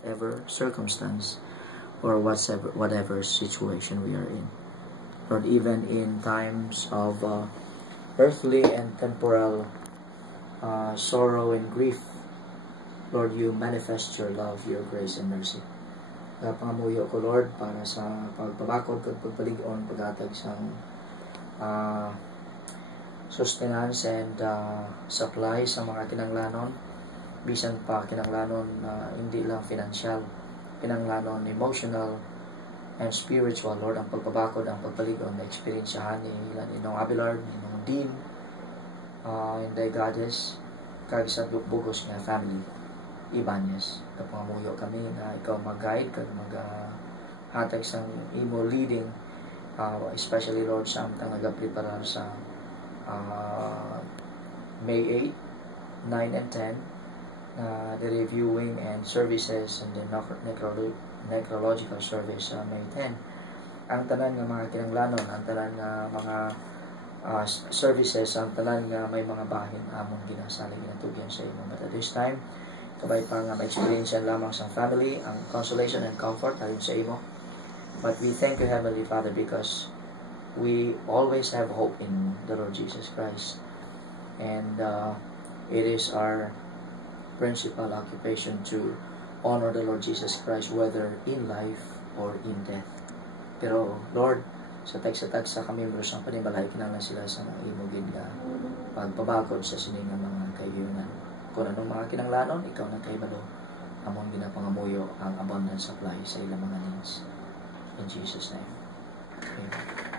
whatever circumstance or whatever situation we are in. Lord, even in times of earthly and temporal sorrow and grief, Lord, you manifest your love, your grace, and mercy. Pangamuyo ko, Lord, para sa pagpabakod kag pagpalig-on, paghatag sa sustenance and supply sa mga kinanglanon, bisan pa kinanglanon hindi lang financial, kinanglanon emotional and spiritual, Lord, ang pagpabakod, ang pagpalig-on na experiensyahan ni Inong Abelard, ni Inong Dean, Inday Goddess, kag sa bugos nga family Ibanez. Pangamuyo kami na ikaw mag-guide kag hatag sa imo leading, especially, Lord, sa amtang nagapreparar sa May 8, 9, and 10 the reviewing and services and the necrological service May 10. Ang tanan nga mga kinanglanon, ang tanan nga mga services, ang tanan nga may mga bahin among ginasalig ginatugyan sa imo. But at this time, kabay pa nga ma-experience yan lamang sa family, ang consolation and comfort ayon sa imo. But we thank you, Heavenly Father, because we always have hope in the Lord Jesus Christ. And it is our principal occupation to honor the Lord Jesus Christ, whether in life or in death. Pero, Lord, sa tag-satag sa kamembros ng panibalay, kinahanglan sila sa mga imugid na pagpabagod sa sining ng mga kaibigan. Kung anong mga kinanglanon, ikaw nang kaibalo, among ginapangamuyo ang abundant supply sa ilang mga needs. In Jesus' name. Amen.